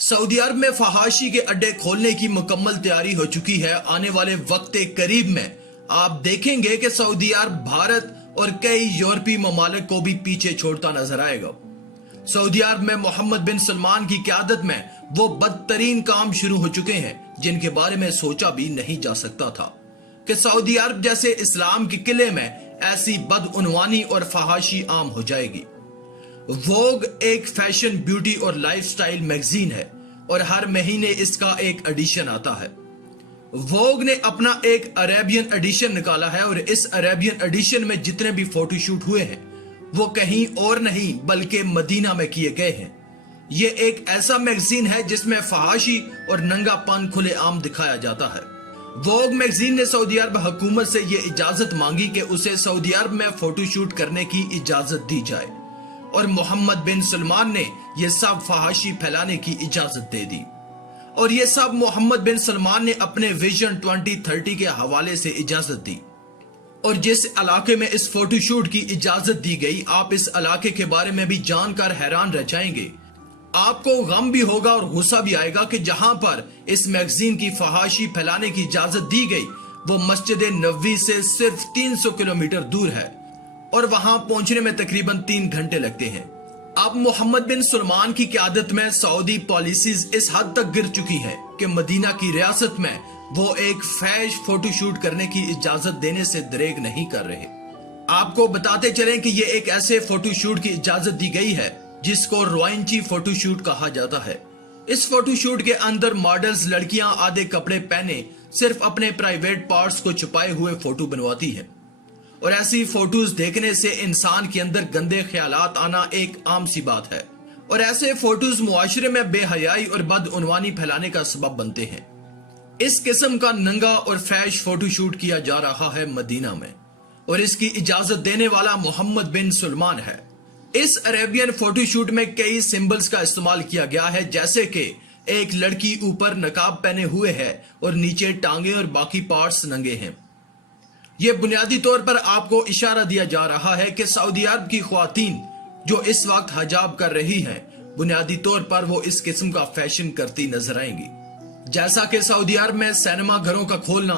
Saudi अरब में फहाशी के अड्डे खोलने की मुकम्मल तैयारी हो चुकी है। आने वाले वक्त करीब में आप देखेंगे कि सऊदी अरब भारत और कई यूरोपीय ममालिक को भी पीछे छोड़ता नजर आएगा। सऊदी अरब में मोहम्मद बिन सलमान की क़यादत में वो बदतरीन काम शुरू हो चुके हैं जिनके बारे में सोचा भी नहीं जा सकता था कि सऊदी अरब जैसे इस्लाम के किले में ऐसी बदउनवानी और फहाशी आम हो जाएगी। वोग एक फैशन, ब्यूटी और लाइफस्टाइल मैगजीन है और हर महीने इसका एक एडिशन आता है। वोग ने अपना एक अरेबियन एडिशन निकाला है और इस अरेबियन एडिशन में जितने भी फोटोशूट हुए हैं वो कहीं और नहीं बल्कि मदीना में किए गए हैं। ये एक ऐसा मैगजीन है जिसमें फहाशी और नंगापन खुलेआम दिखाया जाता है। वोग मैगजीन ने सऊदी अरब हुकूमत से ये इजाजत मांगी कि उसे सऊदी अरब में फोटोशूट करने की इजाजत दी जाए और मोहम्मद बिन सलमान ने यह सब फहाशी फैलाने की इजाजत दे दी। और ये सब मोहम्मद बिन सलमान ने अपने विजन 2030 के हवाले से इजाजत दी। और जिस इलाके में इस फोटोशूट की इजाजत दी गई, आप इस इलाके के बारे में भी जानकर हैरान रह जाएंगे। आपको गम भी होगा और गुस्सा भी आएगा कि जहां पर इस मैगजीन की फहाशी फैलाने की इजाजत दी गई वो मस्जिद नबवी से सिर्फ 300 किलोमीटर दूर है और वहां पहुंचने में तकरीबन 3 घंटे लगते हैं। अब मोहम्मद बिन सलमान की क़यादत में सऊदी पॉलिसीज इस हद तक गिर चुकी है कि मदीना की रियासत में वो एक फैश फोटोशूट करने की इजाजत देने से दरेग नहीं कर रहे। आपको बताते चलें कि ये एक ऐसे फोटोशूट की इजाजत दी गई है जिसको रॉयंची फोटोशूट कहा जाता है। इस फोटोशूट के अंदर मॉडल्स लड़कियां आधे कपड़े पहने सिर्फ अपने प्राइवेट पार्ट्स को छुपाए हुए फोटो बनवाती हैं और ऐसी फोटोज देखने से इंसान के अंदर गंदे ख्यालात आना एक आम सी बात है और ऐसे फोटोज मुआशरे में बेहयाई और बदउनवानी फैलाने का सबब बनते हैं। इस किस्म का नंगा और फैश फोटोशूट किया जा रहा है मदीना में और इसकी इजाजत देने वाला मोहम्मद बिन सलमान है। इस अरेबियन फोटोशूट में कई सिंबल्स का इस्तेमाल किया गया है, जैसे कि एक लड़की ऊपर नकाब पहने हुए है और नीचे टांगे और बाकी पार्ट्स नंगे हैं। यह बुनियादी तौर पर आपको इशारा दिया जा रहा है कि सऊदी अरब की ख्वातीन जो इस वक्त हिजाब कर रही हैं, बुनियादी तौर पर वो इस किस्म का फैशन करती नजर आएंगी। जैसा कि सऊदी अरब में सिनेमा घरों का खोलना,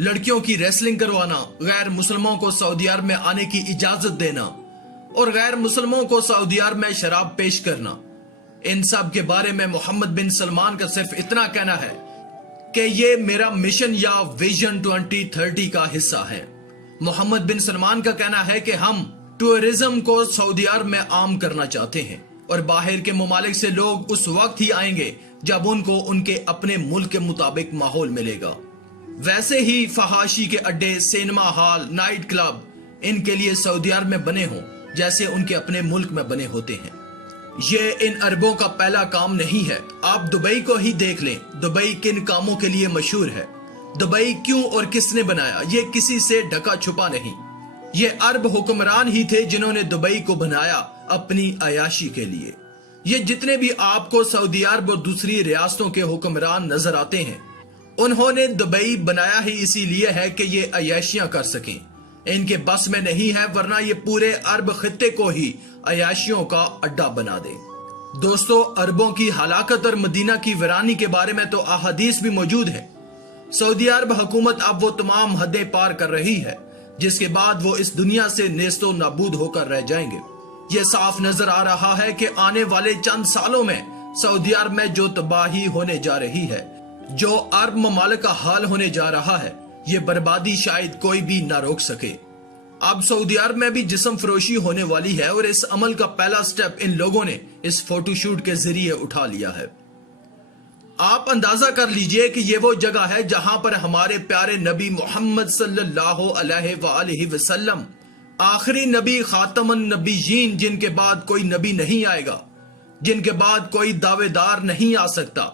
लड़कियों की रेसलिंग करवाना, गैर मुसलमानों को सऊदी अरब में आने की इजाजत देना और गैर मुसलमानों को सऊदी अरब में शराब पेश करना, इन सब के बारे में मोहम्मद बिन सलमान का सिर्फ इतना कहना है कि ये मेरा मिशन या विजन 2030 का हिस्सा है। मोहम्मद बिन सलमान का कहना है कि हम टूरिज्म को सऊदी अरब में आम करना चाहते हैं और बाहर के ममालिक से लोग उस वक्त ही आएंगे जब उनको उनके अपने मुल्क के मुताबिक माहौल मिलेगा। वैसे ही फहाशी के अड्डे, सिनेमा हॉल, नाइट क्लब इनके लिए सऊदी अरब में बने हों जैसे उनके अपने मुल्क में बने होते हैं। ये इन अरबों का पहला काम नहीं है। आप दुबई को ही देख लें, दुबई किन कामों के लिए मशहूर है। दुबई क्यों और किसने बनाया, ये किसी से ढका छुपा नहीं। ये अरब हुक्मरान ही थे जिन्होंने दुबई को बनाया अपनी अयाशी के लिए। ये जितने भी आपको सऊदी अरब और दूसरी रियासतों के हुक्मरान नजर आते हैं, उन्होंने दुबई बनाया ही इसीलिए है कि ये अयाशियां कर सकें। इनके बस में नहीं है, वरना ये पूरे अरब खित्ते को ही अयाशियों का अड्डा बना दे। दोस्तों, अरबों की हलाकत और मदीना की वीरानी के बारे में तो अहादीस भी मौजूद है। सऊदी अरब हुकूमत अब वो तमाम हदें पार कर रही है जिसके बाद वो इस दुनिया से नेस्तो नाबूद होकर रह जाएंगे। ये साफ नजर आ रहा है कि आने वाले चंद सालों में सऊदी अरब में जो तबाही होने जा रही है, जो अरब ममालिक का हाल होने जा रहा है, ये बर्बादी शायद कोई भी ना रोक सके। अब सऊदी अरब में भी जिस्म फरोशी होने वाली है और इस अमल का पहला स्टेप इन लोगों ने इस फोटोशूट के जरिए उठा लिया है। आप अंदाजा कर लीजिए कि ये वो जगह है जहां पर हमारे प्यारे नबी मोहम्मद सल्लल्लाहु अलैहि वसल्लम, आखिरी नबी, खातमुन नबीयीन, जिनके बाद कोई नबी नहीं आएगा, जिनके बाद कोई दावेदार नहीं आ सकता,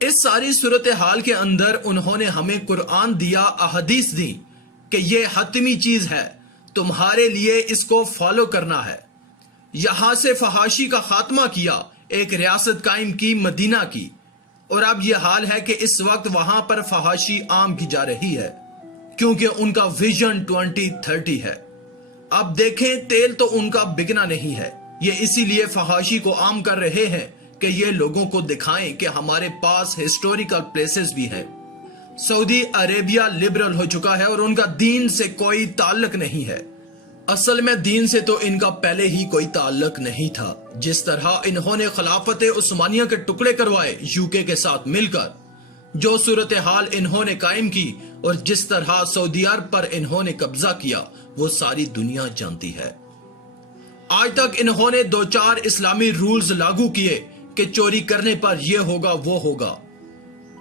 इस सारी सूरत हाल के अंदर उन्होंने हमें कुरान दिया, अहदीस दी कि ये हतमी चीज है, तुम्हारे लिए इसको फॉलो करना है। यहां से फहाशी का खात्मा किया, एक रियासत कायम की मदीना की, और अब यह हाल है कि इस वक्त वहां पर फहाशी आम की जा रही है क्योंकि उनका विजन 2030 है। अब देखें, तेल तो उनका बिकना नहीं है। ये इसीलिए फहाशी को आम कर रहे हैं कि ये लोगों को दिखाएं कि हमारे पास हिस्टोरिकल प्लेसेस भी हैं। सऊदी अरेबिया लिबरल हो चुका है और उनका दीन से कोई ताल्लुक नहीं है। असल में दीन से तो इनका पहले ही कोई ताल्लुक नहीं था। जिस तरह इन्होंने खिलाफत उस्मानिया के टुकड़े करवाए यूके के साथ मिलकर, जो सूरत हाल इन्होंने कायम की और जिस तरह सऊदी अरब पर इन्होंने कब्जा किया, वो सारी दुनिया जानती है। आज तक इन्होंने 2-4 इस्लामी रूल्स लागू किए कि चोरी करने पर यह होगा वो होगा,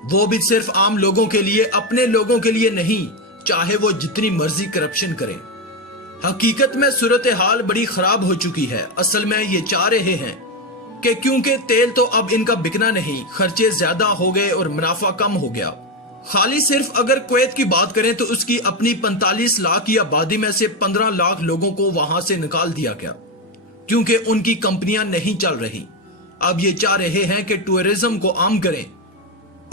वो भी सिर्फ आम लोगों के लिए, अपने लोगों के लिए नहीं, चाहे वो जितनी मर्जी करप्शन करें। हकीकत में सूरत हाल बड़ी खराब हो चुकी है। असल में ये चाह रहे हैं कि क्योंकि तेल तो अब इनका बिकना नहीं, खर्चे ज्यादा हो गए और मुनाफा कम हो गया। खाली सिर्फ अगर कुवैत की बात करें तो उसकी अपनी 45 लाख की आबादी में से 15 लाख लोगों को वहां से निकाल दिया गया क्योंकि उनकी कंपनियां नहीं चल रही। अब ये चाह रहे हैं कि टूरिज्म को आम करें,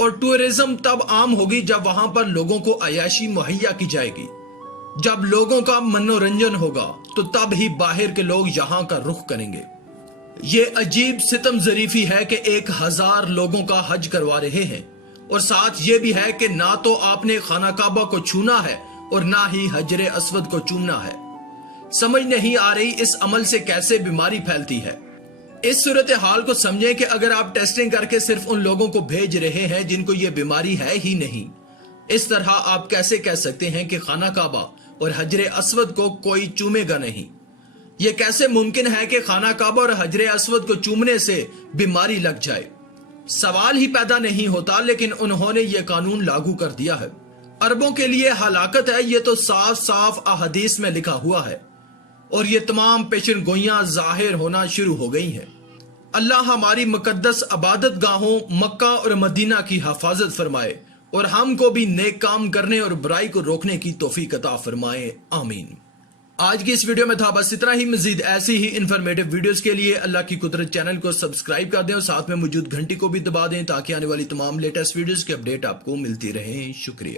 और टूरिज्म तब आम होगी जब वहां पर लोगों को अयाशी मुहैया की जाएगी। जब लोगों का मनोरंजन होगा तो तब ही बाहर के लोग यहां का रुख करेंगे। ये अजीब सितम जरीफी है कि 1000 लोगों का हज करवा रहे हैं और साथ ये भी है कि ना तो आपने खाना काबा को छूना है और ना ही हजरे अस्वद को चूमना है। समझ नहीं आ रही इस अमल से कैसे बीमारी फैलती है। इस सूरत हाल को समझें कि अगर आप टेस्टिंग करके सिर्फ उन लोगों को भेज रहे हैं जिनको ये बीमारी है ही नहीं, इस तरह आप कैसे कह सकते हैं कि खाना काबा और हजरे अस्वद को कोई चूमेगा नहीं? यह कैसे मुमकिन है कि खाना काबा और हजरे अस्वद को चूमने से बीमारी लग जाए? सवाल ही पैदा नहीं होता, लेकिन उन्होंने ये कानून लागू कर दिया है। अरबों के लिए हलाकत है, ये तो साफ साफ अहदीस में लिखा हुआ है और ये तमाम पेशन गोइयां जाहिर होना शुरू हो गई हैं। अल्लाह हमारी मुकद्दस इबादत गाहों मक्का और मदीना की हिफाजत फरमाए और हमको भी नेक काम करने और बुराई को रोकने की तौफीक अता फरमाए, आमीन। आज की इस वीडियो में था बस इतना ही। मजीद ऐसी ही इंफॉर्मेटिव वीडियोस के लिए अल्लाह की कुदरत चैनल को सब्सक्राइब कर दें और साथ में मौजूद घंटी को भी दबा दें ताकि आने वाली तमाम लेटेस्ट वीडियोस की अपडेट आपको मिलती रहे। शुक्रिया।